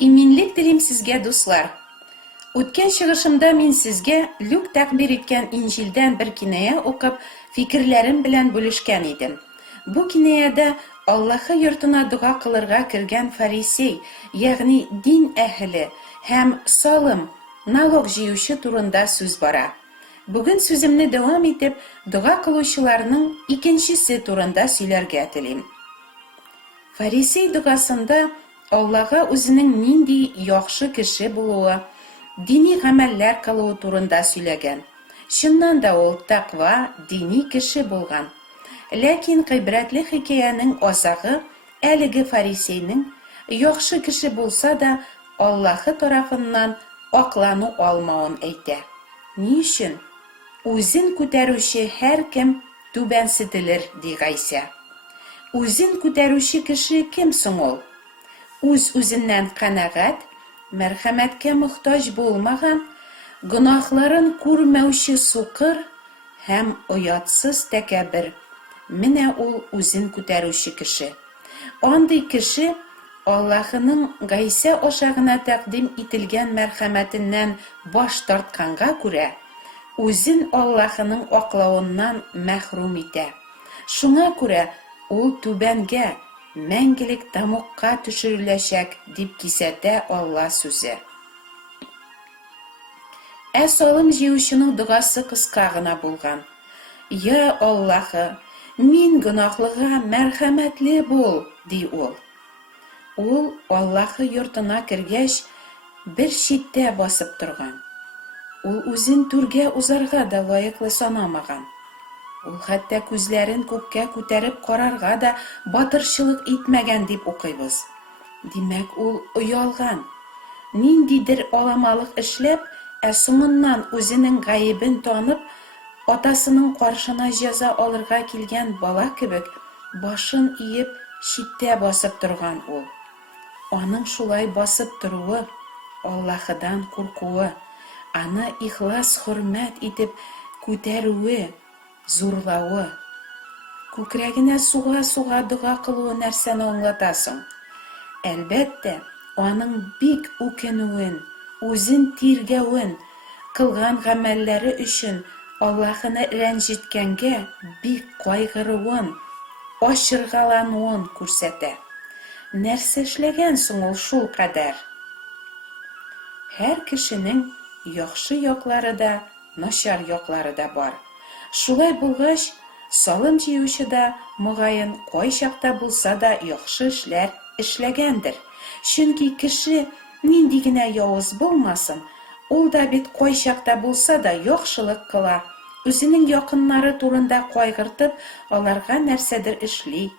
Иминлек телим сезгә, дуслар. Үткән чыгышымда мин сезгә Люк тәкъбир иткән Инҗилдән бер киная укып, фикерләрем белән бүлешкән идем. Бу кинаядә Аллаһы йортына дуга кылырга кергән фарисей, ягъни дин әһеле һәм салым, налог җыючы турында сүз бара. Бүген сүземне дәвам итеп, дуга кылучыларның икенчесе турында сөйләргә телим. Фарисей дугасында Аллаһка үзенең нинди яхшы кеше булуы, дини гамәлләр кылуы турында сөйләгән. Чыннан да ул тақва, дини кеше булган. Ләкин гыйбрәтле хикаянең азагы әлеге фарисейның яхшы кеше булса да Аллаһы тарафыннан аклану алмавын әйтә. Ни өчен? Үзен күтәрүче һәркем түбәнсетелер, ди Гайса. Үзен күтәрүче кеше кем соң ул? Үз-үзеннән канәгать, мәрхәмәткә мохтаҗ булмаган, гөнаһларын күрмәүче сукыр һәм оятсыз тәкәббер. Менә ул үзен күтәрүче кеше. Андый кеше Аллаһының Гайса аша гына тәкъдим ителгән мәрхәмәтеннән баш тартканга күрә, үзен Аллаһының аклавыннан мәхрүм итә. Шуңа күрә ул түбәнгә, мәңгелек тамуқка төшереләчәк, дип кисәтә Алла сүзе. Салым җыючының дугасы кыска гына булган. Я Аллаһы, мин гөнаһлыга мәрхәмәтле бул, ди ул. Ул Аллаһы йортына кергәч, бер читтә басып торган. Ул үзен түргә узарга да лаеклы санамаган. Ул хәтта күзләрен күккә күтәреп карарга да батырчылык итмәгән дип укыйбыз. Димәк, ул оялган. Ниндидер аламалык эшләп, соңыннан үзенең гаебен танып, атасының каршына җәза алырга килгән бала кебек, башын иеп читтә басып торган ул. Аның шулай басып торуы, Аллаһыдан куркуы, аны ихлас хөрмәт итеп күтәрүе, зурлауы, күкрәгенә суга-суга дуга кылуы нәрсәне аңлатасың? Әлбәттә, аның бик үкенүен, үзен тиргәвен, кылган гамәлләре өчен Аллаһыны рәнҗеткәнгә бик кайгыруын, ачыргалануын күрсәтә. Нәрсә эшләгән соң ул шул кадәр? Һәр кешенең яхшы яклары да, начар яклары да бар. Шулай булгач, салым җыючы да, мөгаен, кайчакта булса да яхшы эшләр эшләгәндер. Чөнки кеше нинди генә явыз булмасын, ул да бит кайчакта булса да яхшылык кыла, үзенең якыннары турында кайгыртып, аларга нәрсәдер эшли.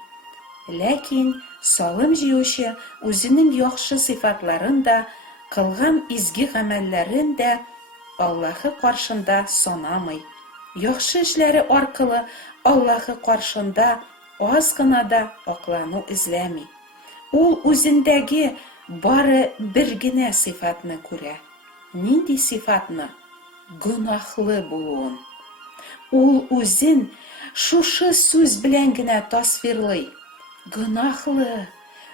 Ләкин салым җыючы үзенең яхшы сыйфатларын да, кылган изге гамәлләрен дә Аллаһы каршында санамый. Яхшы эшләре аркылы Аллаһы каршында аз гына да аклану эзләми. Ул үзендәге бары бер генә сыйфатны күрә. Нинди сыйфатны? Гөнаһлы булуын. Ул үзен шушы сүз белән генә тасвирлый. Гөнаһлы,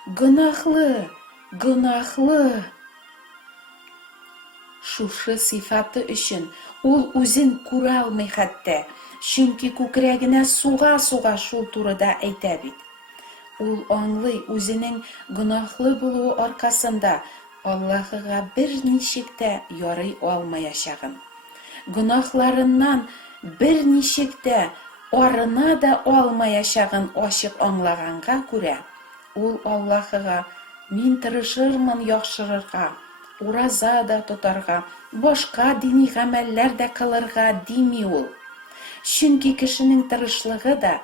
гөнаһлы, гөнаһлы. Шушы сыйфаты өчен ул үзен күрә алмый хәтта, чөнки күкрәгенә суга-суга шул турыда әйтә бит. Ул аңлый үзенең гөнаһлы булуы аркасында Аллаһыга бер ничек тә ярый алмаячагын. Гөнаһларыннан бер ничек тә арына да алмаячагын ачык аңлаганга күрә, ул Аллаһыга мин тырышырмын яхшырырга, ураза да тотарга, башка дини гамәлләр дә кылырга дими ул. Чөнки кешенең тырышлыгы да,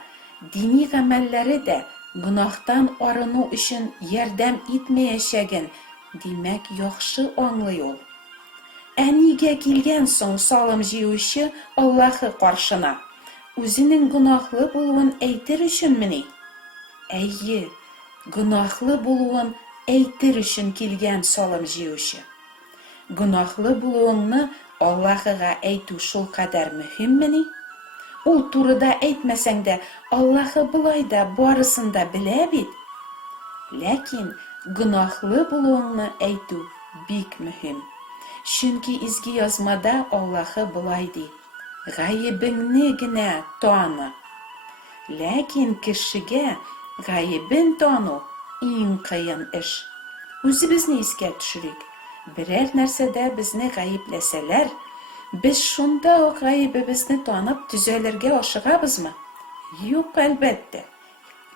дини гамәлләре дә гөнаһтан арыну өчен ярдәм итмәячәген, димәк, яхшы аңлый ул. Нигә килгән соң салым җыючы Аллаһы каршына? Үзенең гөнаһлы булуын әйтер өченмени? Әйе, гөнаһлы булуын әйтер өчен килгән салым җыючы. Гөнаһлы булуыңны Аллаһыга әйтү шул кадәр мөһиммени? Ул турыда әйтмәсәң дә, Аллаһы булай да барысын да белә бит. Ләкин гөнаһлы булуыңны әйтү бик мөһим. Чөнки изге язмада Аллаһы булай ди: гаебеңне генә таны. Ләкин кешегә гаебен тану иң кыен эш. Үзебезне искә төшерик. Берәр нәрсәдә безне гаепләсәләр, без шунда ук гаебебезне танып төзәлергә ашыгабызмы? Юк, әлбәттә.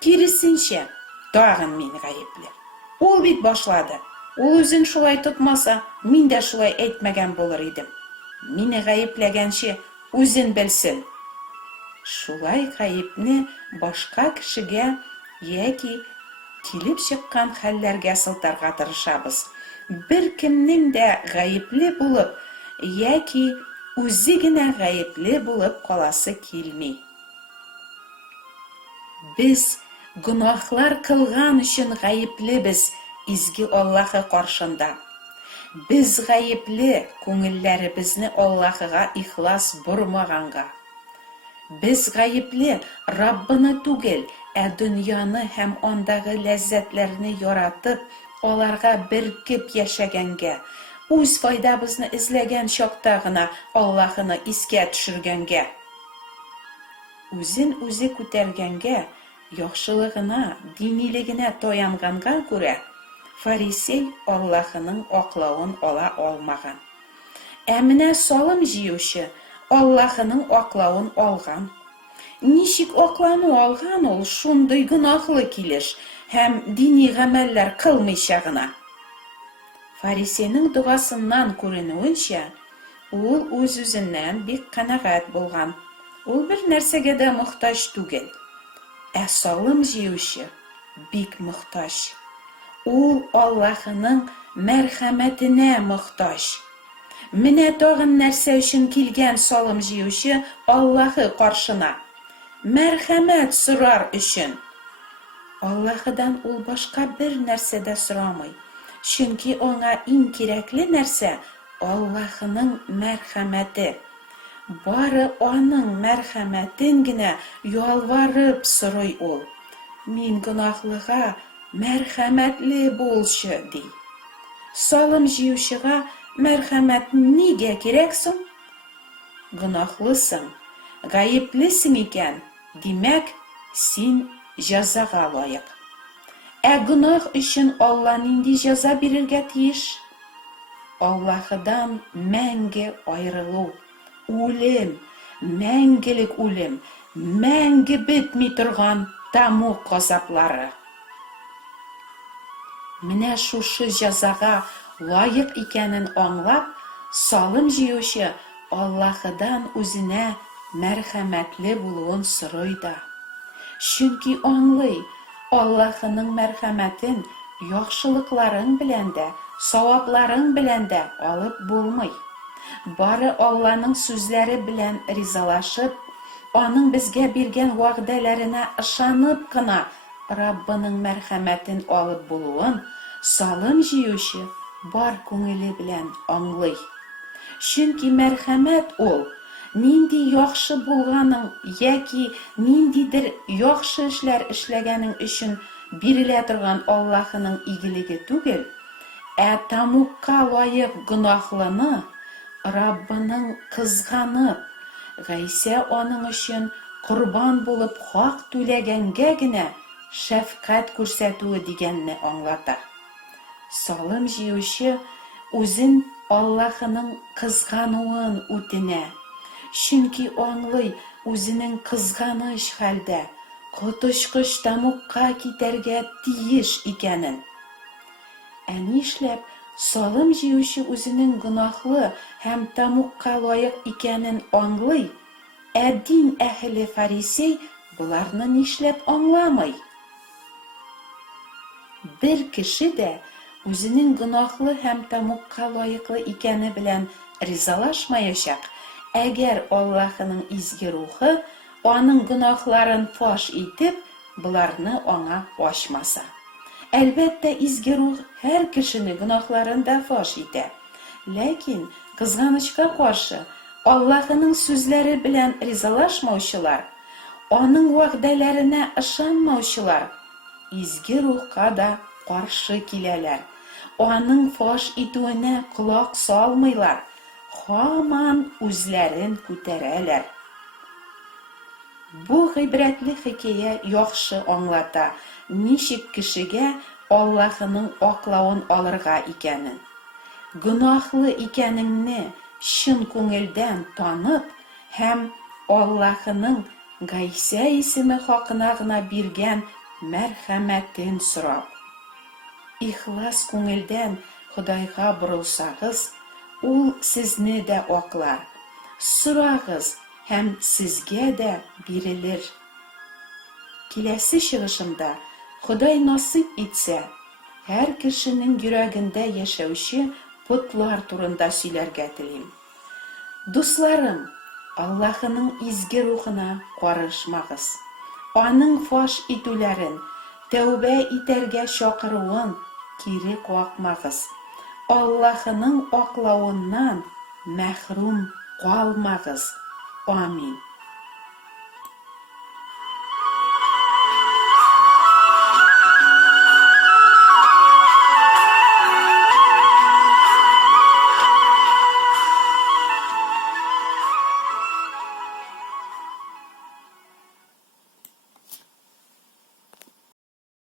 Киресенчә, тагын мин гаепле. Ул бит башлады. Ул үзен шулай тотмаса, мин дә шулай әйтмәгән булыр идем. Мине гаепләгәнче үзен белсен. Шулай гаепне башка кешегә яки килеп чыккан хәлләргә сылтарга тырышабыз. Бер кемнең дә гаепле булып яки үзе генә гаепле булып каласы килми. Без гөнаһлар кылган өчен гаеплебез изге Аллаһы каршында. Без гаепле күңелләребезне Аллаһыга ихлас бормаганга. Без гаепле Раббыны түгел, дөньяны һәм андагы ләззәтләрне яратып, аларга беркеп яшәгәнгә, үз файдабызны эзләгән чакта гына Аллаһыны искә төшергәнгә. Үзен үзе күтәргәнгә, яхшылыгына, динилегенә таянганга күрә, фарисей Аллаһының аклавын ала алмаган. Менә салым җыючы Аллаһының аклавын алган. Ничек аклану алган ул шундый гөнаһлы килеш һәм дини гамәлләр кылмыйча гына? Фарисейның дугасыннан күренүенчә, ул үз-үзеннән бик канәгать булган. Ул бер нәрсәгә дә мохтаҗ түгел. Салым җыючы бик мохтаҗ. Ул Аллаһының мәрхәмәтенә мохтаҗ. Менә тагын нәрсә өчен килгән салым җыючы Аллаһы каршына? Мәрхәмәт сорар өчен. Аллаһыдан ул башка бер нәрсә дә сорамый. Чөнки аңа иң кирәкле нәрсә Аллаһының мәрхәмәте. Бары аның мәрхәмәтен генә ялварып сорый ул. Мин гөнаһлыга мәрхәмәтле булчы, ди. Салым җыючыга мәрхәмәт нигә кирәк соң? Гөнаһлысың, гаеплесең икән, димәк, син җәзага лаек. Гөнаһ өчен Алла нинди җәза бирергә тиеш? Аллаһыдан мәңге аерылу, үлем, мәңгелек үлем, мәңге бетми торган тамук газаплары. Менә шушы җәзага лаек икәнен аңлап, салым җыючы Аллаһыдан үзенә мәрхәмәтле булуын сорый да. Чөнки аңлый, Аллаһының мәрхәмәтен яхшылыкларың белән дә, савапларың белән дә алып булмый. Бары Алланың сүзләре белән ризалашып, аның безгә биргән вәгъдәләренә ышанып кына Раббының мәрхәмәтен алып булуын салым җыючы бар күңеле белән аңлый. Чөнки мәрхәмәт ул нинди яхшы булганың яки ниндидер яхшы эшләр эшләгәнең өчен бирелә торган Аллаһының игелеге түгел, тамукка лаек гөнаһлыны Раббының кызганып, Гайса аның өчен курбан булып хак түләгәнгә генә шәфкать күрсәтүе дигәнне аңлата. Салым җыючы үзен Аллаһының кызгануын үтенә. Чөнки аңлый, үзенең кызганыч хәлдә коточкыч тамукка китәргә тиеш икәнен. Нишләп салым җыючы үзенең гөнаһлы һәм тамукка лаек икәнен аңлый, дин әһле фарисей буларны нишләп аңламый? Бер кеше дә үзенең гөнаһлы һәм тамукка лаеклы икәне белән ризалашмаячак, әгәр Аллаһының изге рухы аның гөнаһларын фаш итеп, буларны аңа ачмаса. Әлбәттә, изге рух һәр кешене гөнаһларын да фаш итә. Ләкин кызганычка каршы, Аллаһының сүзләре белән ризалашмаучылар, аның вәгъдәләренә ышанмаучылар изге рухка да каршы киләләр. Аның фаш итүенә колак салмыйлар. Һаман үзләрен күтәрәләр. Бу гыйбрәтле хикәя яхшы аңлата, ничек кешегә Аллаһының аклавын алырга икәнен. Гөнаһлы икәнеңне чын күңелдән танып һәм Аллаһының Гайса исеме хакына гына биргән мәрхәмәтен сорап. Ихлас күңелдән Худайга борылсагыз, ул сезне дә аклар. Сорагыз һәм сезгә дә бирелер. Киләсе чыгышымда, Худай насыйп итсә, һәр кешенең йөрәгендә яшәүче путлар турында сөйләргә телим. Дусларым, Аллаһының изге рухына карышмагыз. Аның фаш итүләрен, тәүбә итәргә чакыруын кире какмагыз. Аллаһының аклавыннан мәхрүм калмагыз. Амин.